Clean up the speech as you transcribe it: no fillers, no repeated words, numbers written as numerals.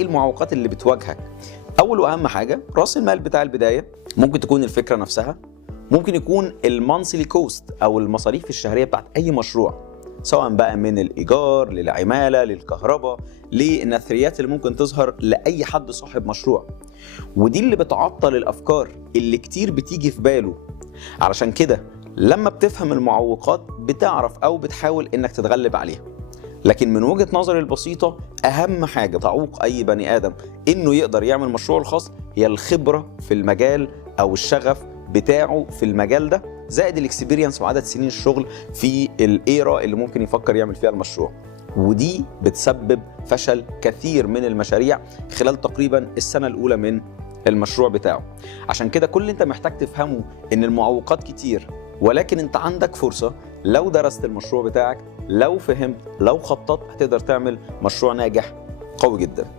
ايه المعوقات اللي بتواجهك؟ اول واهم حاجه راس المال بتاع البدايه، ممكن تكون الفكره نفسها، ممكن يكون المانثلي كوست او المصاريف الشهريه بتاعت اي مشروع، سواء بقى من الايجار للعماله للكهرباء للنثريات اللي ممكن تظهر لاي حد صاحب مشروع. ودي اللي بتعطل الافكار اللي كتير بتيجي في باله. علشان كده لما بتفهم المعوقات بتعرف او بتحاول انك تتغلب عليها. لكن من وجهة نظري البسيطة، أهم حاجة تعوق أي بني آدم إنه يقدر يعمل مشروع الخاص هي الخبرة في المجال أو الشغف بتاعه في المجال ده، زائد الاكسبيرينس وعدد سنين الشغل في الايرا اللي ممكن يفكر يعمل فيها المشروع. ودي بتسبب فشل كثير من المشاريع خلال تقريبا السنة الأولى من المشروع بتاعه. عشان كده كل اللي انت محتاج تفهمه إن المعوقات كتير، ولكن انت عندك فرصة لو درست المشروع بتاعك، لو فهمت، لو خططت، هتقدر تعمل مشروع ناجح قوي جدا.